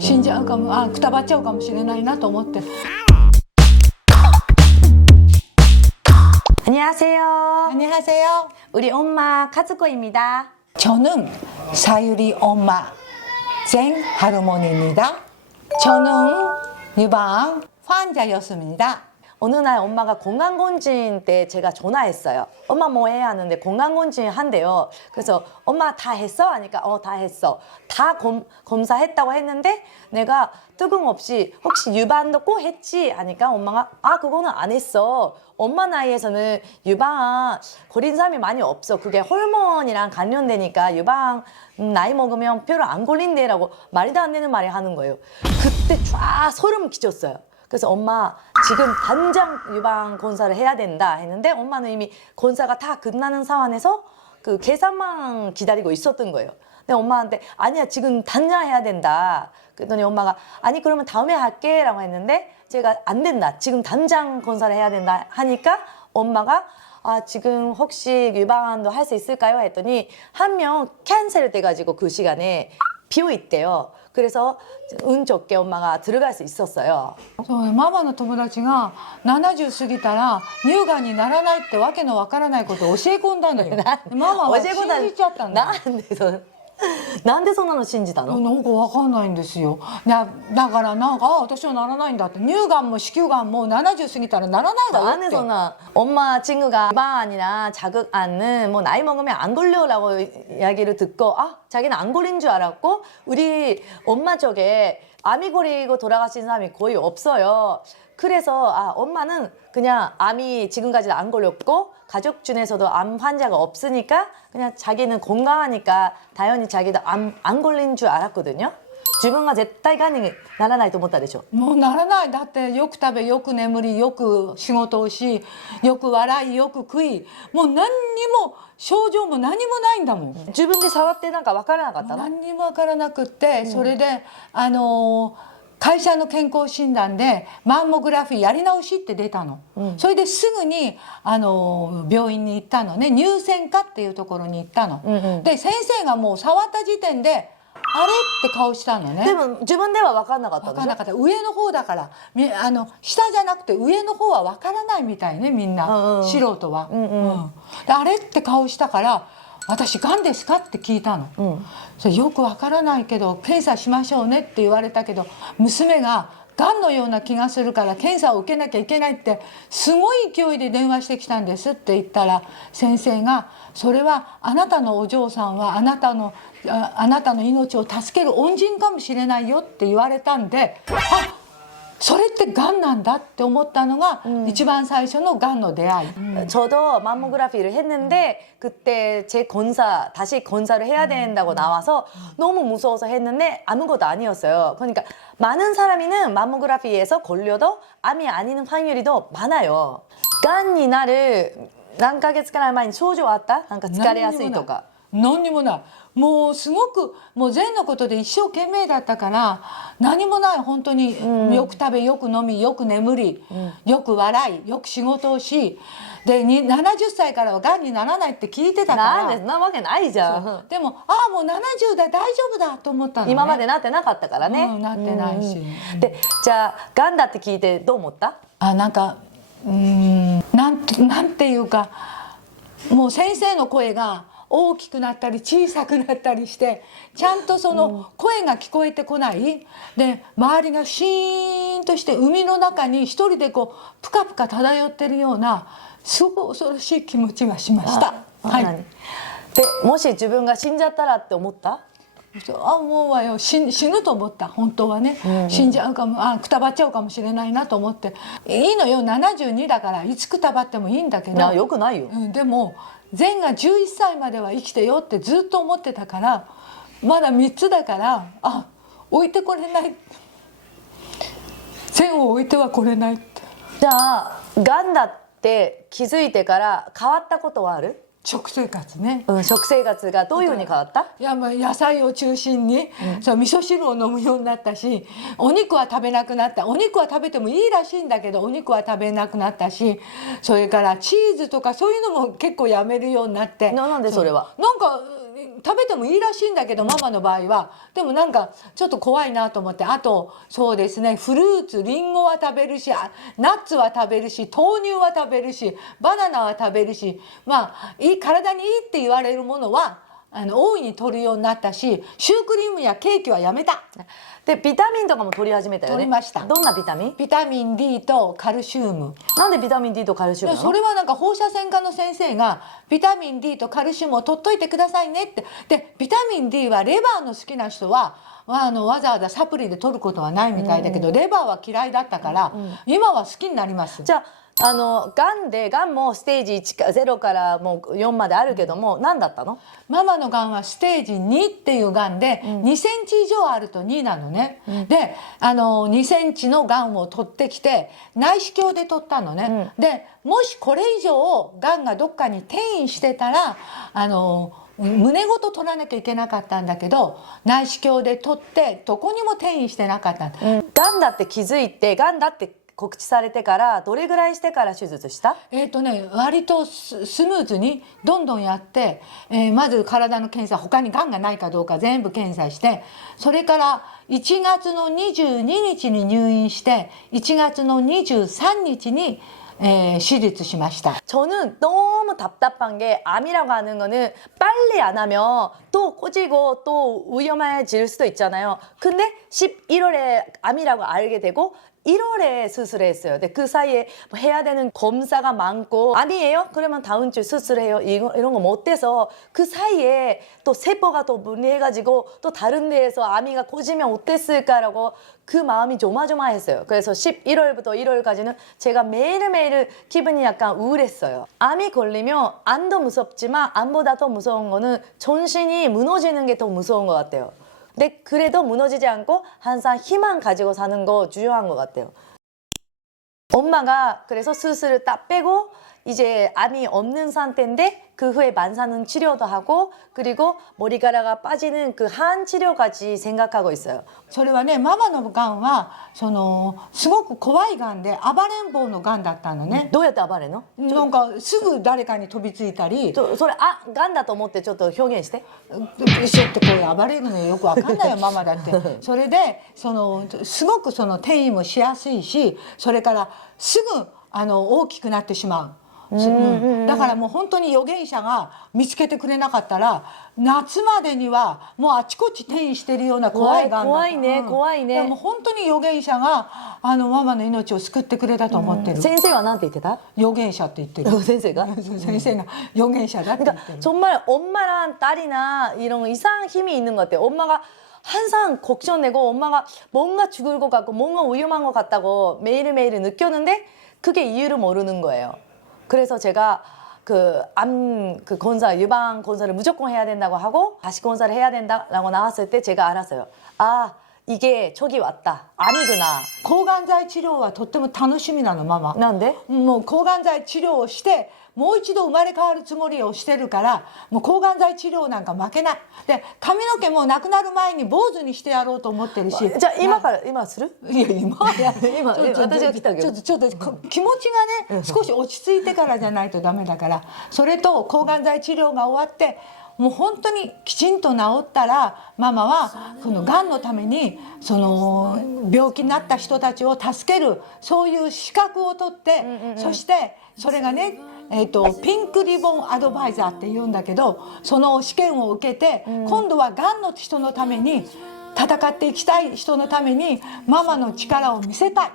死んじゃうかも、くたばっちゃうかもしれないなと思って。안녕하세요. 안녕하세요. 우리 엄마 카즈코입니다. 저는 사유리 엄마 쟁 할머니입니다. 저는 유방 환자였습니다. 어느 날 엄마가 건강검진 때 제가 전화했어요. 엄마 뭐 해? 하는데 건강검진 한대요. 그래서 엄마 다 했어? 하니까 다 했어. 다 검사했다고 했는데 내가 뜬금없이 혹시 유방도 꼭 했지? 하니까 엄마가 그거는 안 했어. 엄마 나이에서는 유방 걸린 사람이 많이 없어. 그게 호르몬이랑 관련되니까 유방 나이 먹으면 별로 안 걸린대라고 말도 안 되는 말을 하는 거예요. 그때 쫙 소름 끼쳤어요. 그래서 엄마 지금 당장 유방 검사를 해야 된다 했는데 엄마는 이미 검사가 다 끝나는 상황에서 그 계산만 기다리고 있었던 거예요. 근데 엄마한테 아니야 지금 당장 해야 된다. 그랬더니 엄마가 아니 그러면 다음에 할게 라고 했는데 제가 안 된다. 지금 당장 검사를 해야 된다 하니까 엄마가 지금 혹시 유방암도 할 수 있을까요? 했더니 한 명 캔슬 돼가지고 그 시간에 비어 있대요. 그래서 운 좋게 엄마가 들어갈 수 있었어요. ママの友達が70過ぎたら乳がんにならないってわけのわからないことを教え込んだのよ。ママは信じちゃったんだ。なんでそんなの信じたの？なんかわかんないんですよ。だから私はならないんだって。乳がんも子宮がんも70過ぎたらならないだろって。 안에서나 엄마 친구가 유방암이나 자극암은 뭐 나이 먹으면 안 걸려라고 이야기를 듣고 자기는 안 걸린 줄 알았고 우리 엄마 쪽에 암이 걸리고 돌아가신 사람이 거의 없어요. 그래서 엄마는 그냥 암이 지금까지도 안 걸렸고 가족 중에서도 암 환자가 없으니까 그냥 자기는 건강하니까 당연히 자기도 암 안 걸린 줄 알았거든요. 自分が絶対がんにならないと思ったでしょ。もうならない。だってよく食べ、よく眠り、よく仕事をし、よく笑い、よく食い、もう何にも症状も何もないんだもん。自分で触ってなんか分からなかったの？何にも分からなくって、それで会社の健康診断でマンモグラフィーやり直しって出たの、それですぐに病院に行ったのね。乳腺科っていうところに行ったの、で先生がもう触った時点であれって顔したのね。でも自分では分からなかったでしょ？分からなかった。上の方だから下じゃなくて上の方は分からないみたいね、みんな、素人は。であれって顔したから私がんですかって聞いたの、それよく分からないけど検査しましょうねって言われたけど、娘ががんのような気がするから検査を受けなきゃいけないってすごい勢いで電話してきたんですって言ったら、先生がそれはあなたのお嬢さんはあなたの命を助ける恩人かもしれないよって言われたんで、それってがんなんだって思ったのが一番最初のがんの出会い。 저도 맘모그라피를 했는데 그때 제 다시 검사를 해야 된다고 나와서 너무 무서워서 했는데 아무것도 아니었어요. 그러니까 많은 사람이는 맘모그라피에서 걸려도 암이 아닌 확률이 더 많아요. 간이 나를何ヶ月から前に症状あった？なんか疲れやすいとか。何にもない。もうすごくもう禅のことで一生懸命だったから何もない。本当によく食べ、よく飲み、よく眠り、よく笑い、よく仕事をし、で70歳からはがんにならないって聞いてたから。なんでなわけないじゃん。でももう70代大丈夫だと思ったのね。今までなってなかったからね。なってないし。でじゃあがんだって聞いてどう思った？なんかなんていうか、もう先生の声が大きくなったり小さくなったりしてちゃんとその声が聞こえてこないで、周りがシーンとして海の中に一人でこうプカプカ漂ってるようなすごく恐ろしい気持ちがしました。はい。でもし自分が死んじゃったらって思った？もう死ぬと思った。本当はね、死んじゃうかも、くたばっちゃうかもしれないなと思って。いいのよ、72だからいつくたばってもいいんだけど。よくないよ。でも善が11歳までは生きてよってずっと思ってたから、まだ3つだから置いてこれない、善を置いてはこれないって。じゃあがんだって気づいてから変わったことはある？食生活ね、食生活がどういうふうに変わった？いや、野菜を中心に、味噌汁を飲むようになったし、お肉は食べなくなった。お肉は食べてもいいらしいんだけどお肉は食べなくなったし、それからチーズとかそういうのも結構やめるようになって。なんでそれは？なんか食べてもいいらしいんだけどママの場合はでもなんかちょっと怖いなと思って、あとそうですね、フルーツリンゴは食べるし、ナッツは食べるし、豆乳は食べるし、バナナは食べるし、まあ体にいいって言われるものは大いに取るようになったし、シュークリームやケーキはやめた。でビタミンとかも取り始めたよね。取りました。どんなビタミン？ビタミン D とカルシウム。なんでビタミン D とカルシウムなの？それはなんか放射線科の先生がビタミン D とカルシウムを取っといてくださいねって。でビタミン D はレバーの好きな人はわざわざサプリで取ることはないみたいだけど、レバーは嫌いだったから、今は好きになります。じゃあがんもステージ1か0からもう4まであるけども、何だったの？ママのがんはステージ2っていうがんで、2センチ以上あると2なのね。で2センチのがんを取ってきて内視鏡で取ったのね。でもしこれ以上がんがどっかに転移してたら胸ごと取らなきゃいけなかったんだけど、内視鏡で取ってどこにも転移してなかった。がんだって気づいて、がんだって告知されてからどれぐらいしてから手術した？割とスムーズにどんどんやって、まず体の検査、他にがんがないかどうか全部検査して、それから1月の22日に入院して1月の23日に手術しました。저는 너무 답답한 게 암이라고 하는 거는 빨리 안 하면 또 꼬지고 또 위험해질 수도 있잖아요. 근데 11월에 암이라고 알게 되고 1월에 수술했어요. 근데 그 사이에 뭐 해야 되는 검사가 많고, 암이에요? 그러면 다음 주 수술해요. 이런 거 못 돼서 그 사이에 또 세포가 또 분리해가지고 또 다른 데에서 암이가 커지면 어땠을까라고 그 마음이 조마조마했어요. 그래서 11월부터 1월까지는 제가 매일매일 기분이 약간 우울했어요. 암이 걸리면 암도 무섭지만 암보다 더 무서운 거는 전신이 무너지는 게 더 무서운 것 같아요. 근데 그래도 무너지지 않고 항상 희망 가지고 사는 거 중요한 것 같아요. 엄마가 그래서 수술을 딱 빼고 이제 암이 없는 상태인데 그 후에 만사는 치료도 하고, 그리고 머리카락이 빠지는 그 한 치료까지 생각하고 있어요. それはね、ママのがんはすごく怖いがんで暴れん坊のがんだったのね。どうやって暴れんの？なんかすぐ誰かに飛びついたり、それがんだと思ってちょっと表現して。ちょっとこう暴れるのよくわかんないよママだって。それですごく転移もしやすいし、それからすぐ大きくなってしまう。だからもう本当に預言者が見つけてくれなかったら夏までにはもうあちこち転移してるような怖いがんだった。怖いね、怖いね。でも本当に預言者がママの命を救ってくれたと思ってる。先生は何て言ってた？預言者って言ってる。先生が先生が預言者だって言ってる。 정말 엄마랑 딸이나 이런 이상한 힘이 있는 것 같아요. 엄마가 항상 걱정내고 엄마가 뭔가 죽을 것 같고 뭔가 위험한 것 같다고 매일매일 느꼈는데 그게 이유를 모르는 거예요. 그래서 제가 그 검사, 유방 검사를 무조건 해야 된다고 하고 다시 검사를 해야 된다라고 나왔을 때 제가 알았어요. 아, 이게 저기 왔다. 암이구나. 抗がん剤治療はとっても楽しみなのママ。なんで？もう抗がん剤治療をしてもう一度生まれ変わるつもりをしてるから、もう抗がん剤治療なんか負けない。で髪の毛もなくなる前に坊主にしてやろうと思ってるし。じゃあ今する？いや今私が来たけどちょっと気持ちがね少し落ち着いてからじゃないとダメだから、それと抗がん剤治療が終わってもう本当にきちんと治ったらママはこのがんのために病気になった人たちを助けるそういう資格を取って、そしてそれがねピンクリボンアドバイザーって言うんだけど、その試験を受けて、今度はがんの人のために戦っていきたい人のためにママの力を見せたい。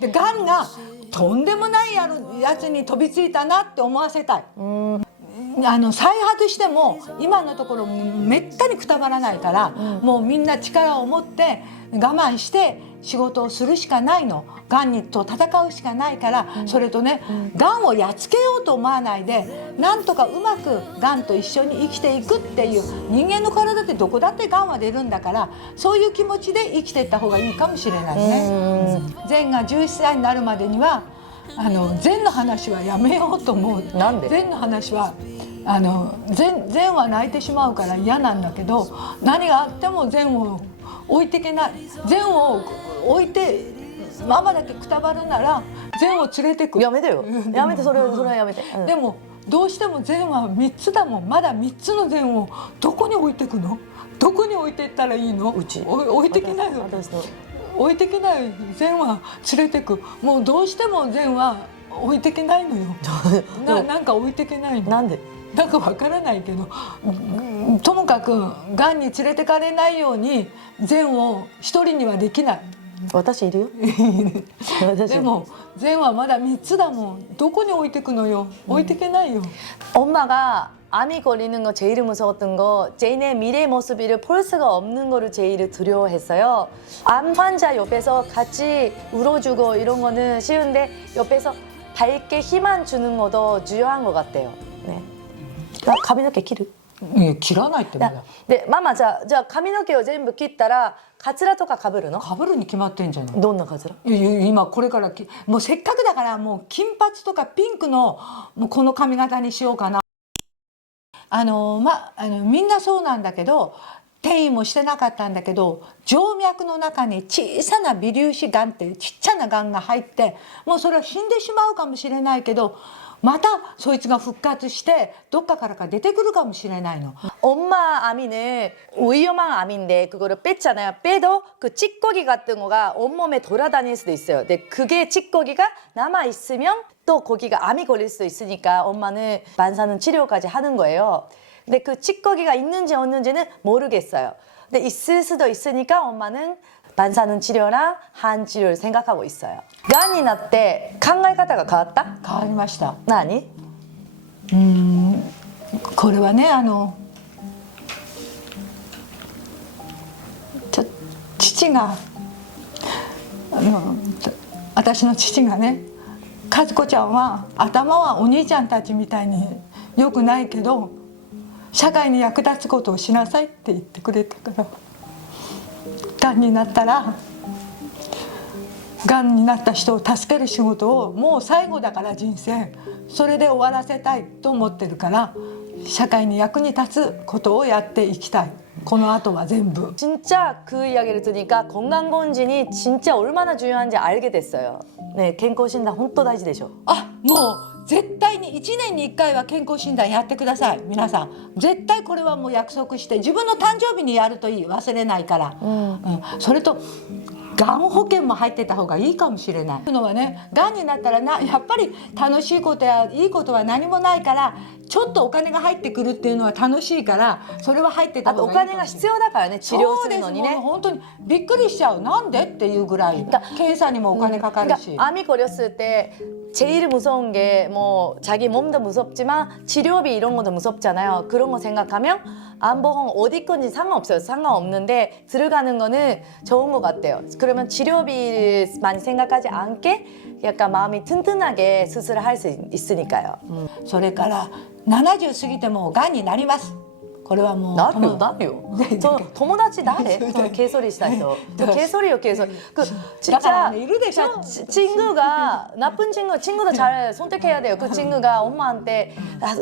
でがんがとんでもないやつに飛びついたなって思わせたい。再発しても今のところめったにくたばらないから、もうみんな力を持って我慢して仕事をするしかないの。がんと戦うしかないから、それとね、がんをやっつけようと思わないでなんとかうまくがんと一緒に生きていくっていう、人間の体ってどこだってがんは出るんだから、そういう気持ちで生きていった方がいいかもしれないね。善が11歳になるまでには善の話はやめようと思う。なんで？善の話は善は泣いてしまうから嫌なんだけど、何があっても善を置いていけない。善を置いてママだけくたばるなら善を連れてく。やめてよ。やめて、それはやめて。でもどうしても善は3つだもん。まだ3つの善をどこに置いてくの？どこに置いていったらいいの？置いてけないよ。置いてけない善は連れてく。もうどうしても善は置いてけないのよ。なんか置いてけないの。なんで？なんかわからないけど、ともかくがんに連れてかれないように善を一人にはできない。私いるよ。でも善はまだ3つだもん。どこに置いてくのよ。置いてけないよ。 엄마가 암이 걸리는 거 제일 무서웠던 거 제인의 미래 모습을 볼 수가 없는 거를 제일 두려워했어요. 암 환자 옆에서 같이 울어주고 이런 거는 쉬운데 옆에서 밝게 희망 주는 것도 중요한 것 같아요. 네. 나髪の毛切る? 切らないってまだ。 네, 마마じゃあ髪の毛を全部切ったらカツラとか被るの? かぶるに決まってんじゃない。どんなカツラ? 今これからもうせっかくだからもう金髪とかピンクのもうこの髪型にしようかな。みんなそうなんだけど転移もしてなかったんだけど静脈の中に小さな微粒子がんっていうちっちゃながんが入ってもうそれは死んでしまうかもしれないけどまたそいつが復活してどっかからか出てくるかもしれないの。 엄마 암이는 위험한 암인데 그거를 뺐잖아요. 빼도 그 찌꺼기 같은 거가 온몸에 돌아다닐 수도 있어요. 근데 그게 찌꺼기가 남아 있으면 또 거기가 암이 걸릴 수도 있으니까 엄마는 만사는 치료까지 하는 거예요. 근데 그 찌꺼기가 있는지 없는지는 모르겠어요. 근데 있을 수도 있으니까 엄마는 만사는 치료나 한 치료를 생각하고 있어요. 간이 났대 考え方が変わった? 変わりました。何? これはね父が私の父がね和子ちゃんは頭はお兄ちゃんたちみたいによくないけど社会に役立つことをしなさいって言ってくれたからがんになったらがんになった人を助ける仕事をもう最後だから人生それで終わらせたいと思ってるから社会に役に立つことをやっていきたい。この後は全部 진짜 그 이야기를 들으니까 건강검진이 진짜 얼마나 중요한지 알게 됐어요. 네, 健康診断本当大事でしょ。あ、もう絶対に1年に1回は健康診断やってください。皆さん絶対これはもう約束して自分の誕生日にやるといい。忘れないから、それとがん保険も入ってた方がいいかもしれない。のはね、がんになったらやっぱり楽しいことやいいことは何もないからちょっとお金が入ってくるっていうのは楽しいからそれは入ってた方がいい。あとお金が必要だからね、治療するのにね。そうです。もう本当にびっくりしちゃう。なんでっていうぐらい検査にもお金かかるし。 암이 걸렸을 때 제일 무서운 게 뭐 자기 몸도 무섭지만 치료비 이런 것도 무섭잖아요. 그런 거 생각하면 암보험 어디 건지 상관없어요. 상관없는데 들어가는 거는 좋은 것 같아요. 그러면 치료비만 생각하지 않게 약간 마음이 튼튼하게 수술을 할 수 있으니까요. それから70過ぎてもがんになります。これはもう 나요. 저友達 誰? 저 개소리した人. 저 개소리요, 개소리. 그 진짜 친구가 나쁜 친구도 잘 선택해야 돼요. 그 친구가 엄마한테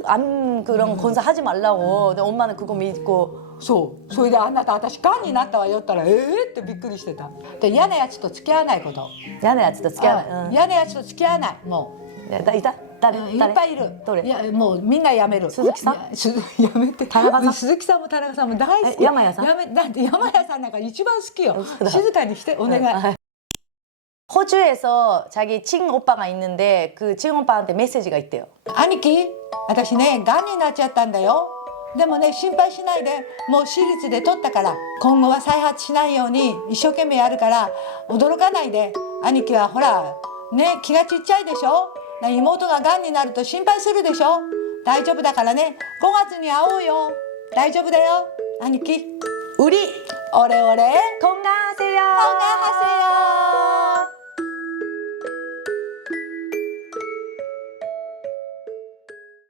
암 그런 검사 하지 말라고. 근데 엄마는 그거 믿고. そうそれであなた私がんになったわよったらってびっくりしてた。で嫌なやつと付き合わないこと。嫌なやつと付き合わない。嫌なやつと付き合わない。もういた誰いっぱいいる。どれ？いやもうみんなやめる。鈴木さん？やめて。田中さん。鈴木さんも田中さんも大好き。山谷さん？だって山谷さんなんか一番好きよ。静かにしてお願い。 호주에서 자기 친오빠가 있는데 그 친오빠한테 메시지가 있대요. 兄貴、私ねがんになっちゃったんだよ。でもね心配しないで、もう手術で取ったから今後は再発しないように一生懸命やるから驚かないで。兄貴はほらね気がちっちゃいでしょ。妹ががんになると心配するでしょ。大丈夫だからね5月に会おうよ。大丈夫だよ兄貴。 우리 오래오래 건강하세요. 건강하세요.